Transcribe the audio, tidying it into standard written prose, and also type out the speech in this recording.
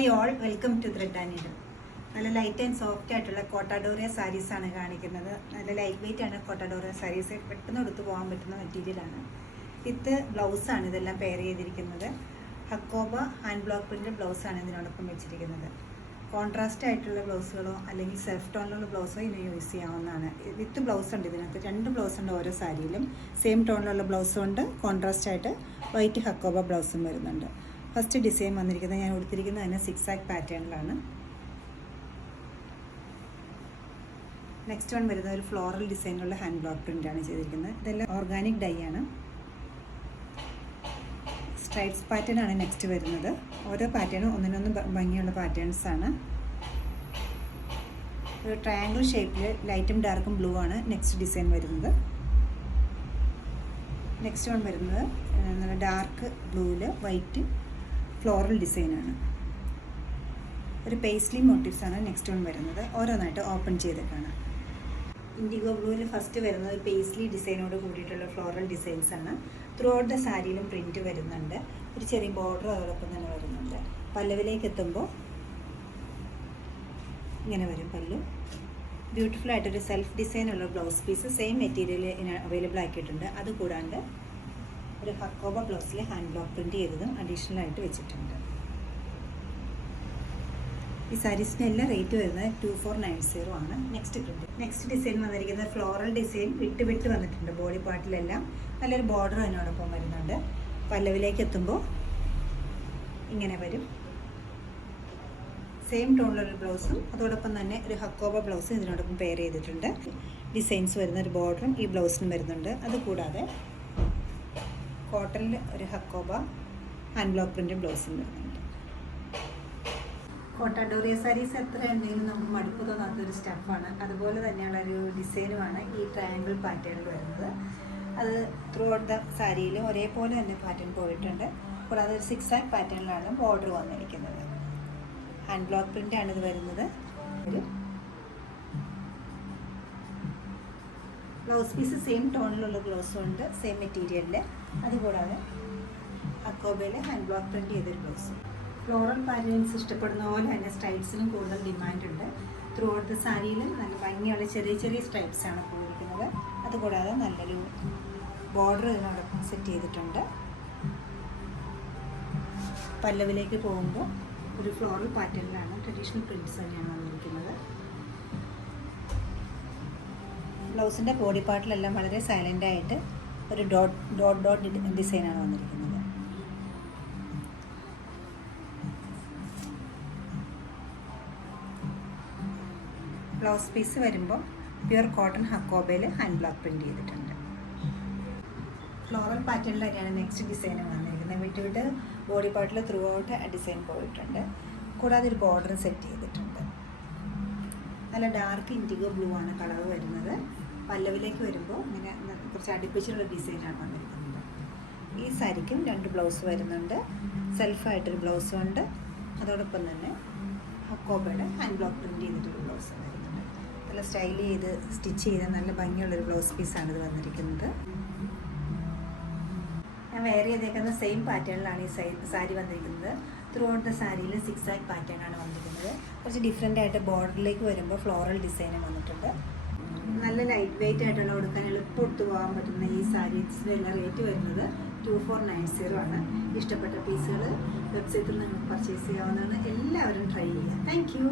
Hi all, welcome to thread and needle. നല്ല light and soft ആയിട്ടുള്ള കോട്ടാഡോറിയ സാരീസാണ് കാണിക്കുന്നത്. നല്ല ലൈറ്റ് വെയിറ്റ് ആണ് കോട്ടാഡോറിയ സാരീസ്. പെട്ടെന്ന് എടുത്ത് പോകാൻ പറ്റുന്ന മെറ്റീരിയലാണ്. വിത്ത് ബ്ലൗസാണ് ഇതെല്ലാം പെയർ ചെയ്തിരിക്കുന്നത്. ഹക്കോബ ഹാൻഡ് ബ്ലോക്ക് പ്രിൻ്റ് ബ്ലൗസാണ് ഇതിനോടൊപ്പം വെച്ചിരിക്കുന്നത്. കോൺട്രാസ്റ്റ് ആയിട്ടുള്ള ബ്ലൗസുകളോ അല്ലെങ്കിൽ സെൽഫ് ടോണിലുള്ള ബ്ലൗസോ ഇതിന് യൂസ് ചെയ്യാവുന്നതാണ്. വിത്ത് ബ്ലൗസ് ഉണ്ട് ഇതിനകത്ത്. 2 ബ്ലൗസ് ഉണ്ട് ഓരോ സാരിയിലും. സെയിം ടോണിലുള്ള ബ്ലൗസും ഉണ്ട്, കോൺട്രാസ്റ്റ് ആയിട്ട് വൈറ്റ് ഹക്കോബ ബ്ലൗസും വരുന്നുണ്ട്. ഫസ്റ്റ് ഡിസൈൻ വന്നിരിക്കുന്നത് ഞാൻ കൊടുത്തിരിക്കുന്നത് തന്നെ 6 പാറ്റേണിലാണ്. നെക്സ്റ്റ് വൺ വരുന്നത് ഒരു ഫ്ലോറൽ ഡിസൈനിലുള്ള ഹാൻഡ് ബ്ലോക്ക് പ്രിൻ്റാണ് ചെയ്തിരിക്കുന്നത്. ഇതെല്ലാം ഓർഗാനിക് ഡൈ ആണ്. സ്ട്രൈപ്സ് പാറ്റേൺ ആണ് നെക്സ്റ്റ് വരുന്നത്. ഓരോ പാറ്റേണും ഒന്നിനൊന്ന് ഭംഗിയുള്ള പാറ്റേൺസ് ആണ്. ഒരു ട്രയാങ്കിൾ ഷേപ്പിൽ ലൈറ്റും ഡാർക്കും ബ്ലൂ ആണ് നെക്സ്റ്റ് ഡിസൈൻ വരുന്നത്. നെക്സ്റ്റ് വൺ വരുന്നത് നല്ല ഡാർക്ക് ബ്ലൂവിൽ വൈറ്റ് ഫ്ലോറൽ ഡിസൈനാണ്. ഒരു പേസ്ലി മോട്ടീവ്സ് ആണ് നെക്സ്റ്റ് വൺ വരുന്നത്. ഓരോന്നായിട്ട് ഓപ്പൺ ചെയ്ത് കാണാം. ഇൻഡിഗോ ബ്ലൂവിൽ ഫസ്റ്റ് വരുന്നത് പേസ്ലി ഡിസൈനോട് കൂടിയിട്ടുള്ള ഫ്ലോറൽ ഡിസൈൻസ് ആണ്. ത്രൂ ഔട്ട് ദ സാരിയിലും പ്രിൻറ്റ് വരുന്നുണ്ട്. ഒരു ചെറിയ ബോർഡർ അതോടൊപ്പം തന്നെ വരുന്നുണ്ട്. പല്ലവിലേക്ക് എത്തുമ്പോൾ ഇങ്ങനെ വരും പല്ലു. ബ്യൂട്ടിഫുൾ ആയിട്ടൊരു സെൽഫ് ഡിസൈനുള്ള blouse piece same material available ആക്കിയിട്ടുണ്ട്. അതുകൂടാണ്ട് ഒരു ഹക്കോബ ബ്ലൗസിൽ ഹാൻഡ് ബ്ലോക്ക് പ്രിൻറ്റ് ചെയ്തതും അഡീഷണൽ ആയിട്ട് വെച്ചിട്ടുണ്ട്. ഈ സാരീസിന് എല്ലാം റേറ്റ് വരുന്നത് 2490 ആണ്. നെക്സ്റ്റ് ഡിസൈൻ വന്നിരിക്കുന്നത് ഫ്ലോറൽ ഡിസൈൻ വിട്ട് വന്നിട്ടുണ്ട്. ബോഡി പാർട്ടിലെല്ലാം നല്ലൊരു ബോർഡർ അതിനോടൊപ്പം വരുന്നുണ്ട്. പല്ലവിലേക്ക് എത്തുമ്പോൾ ഇങ്ങനെ വരും. സെയിം ടോണിലൊരു ബ്ലൗസും അതോടൊപ്പം തന്നെ ഒരു ഹക്കോബ ബ്ലൗസും ഇതിനോടൊപ്പം പെയർ ചെയ്തിട്ടുണ്ട്. ഡിസൈൻസ് വരുന്ന ഒരു ബോർഡറും ഈ ബ്ലൗസിനും വരുന്നുണ്ട്. അതുകൂടാതെ കോട്ടണിൽ ഒരു ഹക്കോബ ഹാൻഡ് ബ്ലോക്ക് പ്രിൻ്റ് ബ്ലൗസും വരുന്നുണ്ട്. കോട്ടാഡോറിയ സാരീസ് എത്ര എന്തെങ്കിലും നമുക്ക് മടുപ്പ് തോന്നാത്തൊരു സ്റ്റഫാണ്. അതുപോലെ തന്നെയുള്ള ഒരു ഡിസൈനുമാണ് ഈ ട്രയാങ്കിൾ പാറ്റേണിൽ വരുന്നത്. അത് ത്രൂ ഔട്ട് ദ സാരിയിലും ഒരേപോലെ തന്നെ പാറ്റേൺ പോയിട്ടുണ്ട്. കൂടാതെ ഒരു 6 പാറ്റേണിലാണ് ബോർഡർ വന്നിരിക്കുന്നത്. ഹാൻഡ് ബ്ലോക്ക് പ്രിൻ്റാണ് ഇത് വരുന്നത്. ഒരു ബ്ലൗസ് പീസ് സെയിം ടോണിലുള്ള ബ്ലൗസും ഉണ്ട്, സെയിം മെറ്റീരിയലിൽ. അതുകൂടാതെ ഹക്കോബയിൽ ഹാൻഡ് ബ്ലോക്ക് പ്രിൻ്റ് ചെയ്തൊരു ബ്ലൗസ്. ഫ്ലോറൽ പാറ്റേൺസ് ഇഷ്ടപ്പെടുന്ന പോലെ തന്നെ സ്ട്രൈപ്സിനും കൂടുതൽ ഡിമാൻഡ് ഉണ്ട്. ത്രൂ ഔട്ട് ദ സാരിയിൽ നല്ല ഭംഗിയുള്ള ചെറിയ സ്ട്രൈപ്സാണ് പോയിരിക്കുന്നത്. അതുകൂടാതെ നല്ലൊരു ബോർഡർ ഇതിനോടൊപ്പം സെറ്റ് ചെയ്തിട്ടുണ്ട്. പല്ലവിലേക്ക് പോകുമ്പോൾ ഒരു ഫ്ലോറൽ പാറ്റേണിലാണ് ട്രഡീഷണൽ പ്രിൻറ്റ്സ് തന്നെയാണ് വന്നിരിക്കുന്നത്. ബ്ലൗസിൻ്റെ ബോഡി പാർട്ടിലെല്ലാം വളരെ സൈലൻ്റായിട്ട് ഒരു ഡോട്ട് ഡിസൈനാണ് വന്നിരിക്കുന്നത്. ബ്ലൗസ് പീസ് വരുമ്പോൾ പ്യുർ കോട്ടൺ ഹക്കോബയിൽ ഹാൻഡ് ബ്ലോക്ക് പ്രിൻ്റ് ചെയ്തിട്ടുണ്ട്. ഫ്ലോറൽ പാറ്റേണിൽ തന്നെയാണ് നെക്സ്റ്റ് ഡിസൈൻ വന്നിരിക്കുന്നത്. വിട്ട് ബോഡി പാർട്ടിൽ ത്രൂ ഔട്ട് ഡിസൈൻ പോയിട്ടുണ്ട്. കൂടാതെ ഒരു ബോർഡർ സെറ്റ് ചെയ്തിട്ടുണ്ട്. നല്ല ഡാർക്ക് ഇൻഡിഗോ ബ്ലൂ ആണ് കളർ വരുന്നത്. പല്ലവിലേക്ക് വരുമ്പോൾ ഇങ്ങനെ കുറച്ച് അടുപ്പിച്ചുള്ള ഡിസൈനാണ് വന്നിരിക്കുന്നത്. ഈ സാരിക്കും 2 ബ്ലൗസ് വരുന്നുണ്ട്. സെൽഫായിട്ടൊരു ബ്ലൗസും ഉണ്ട്. അതോടൊപ്പം തന്നെ ഹക്കോബയുടെ ഹാൻഡ് ബ്ലോക്ക് പ്രിൻ്റ് ചെയ്തിട്ടൊരു ബ്ലൗസ് വരുന്നുണ്ട്. നല്ല സ്റ്റൈൽ ചെയ്ത് സ്റ്റിച്ച് ചെയ്ത് നല്ല ഭംഗിയുള്ളൊരു ബ്ലൗസ് പീസാണ് ഇത് വന്നിരിക്കുന്നത്. ഞാൻ വെയർ ചെയ്തേക്കുന്ന സെയിം പാറ്റേണിലാണ് ഈ സാരി വന്നിരിക്കുന്നത്. ത്രൂ ഔട്ട് ദ സാരിയിൽ 6 പാറ്റേൺ ആണ് വന്നിരിക്കുന്നത്. കുറച്ച് ഡിഫറെൻ്റ് ആയിട്ട് ബോർഡറിലേക്ക് വരുമ്പോൾ ഫ്ലോറൽ ഡിസൈനും വന്നിട്ടുണ്ട്. നല്ല ലൈറ്റ് വെയിറ്റ് ആയിട്ടുള്ള കൊടുക്കാൻ എളുപ്പം എടുത്തു പോകാൻ പറ്റുന്ന ഈ സാരീസിൻ്റെ റേറ്റ് വരുന്നത് 2490 ആണ്. ഇഷ്ടപ്പെട്ട പീസുകൾ വെബ്സൈറ്റിൽ നിങ്ങൾക്ക് പർച്ചേസ് ചെയ്യാവുന്നതാണ്. എല്ലാവരും ട്രൈ ചെയ്യുക. Thank you.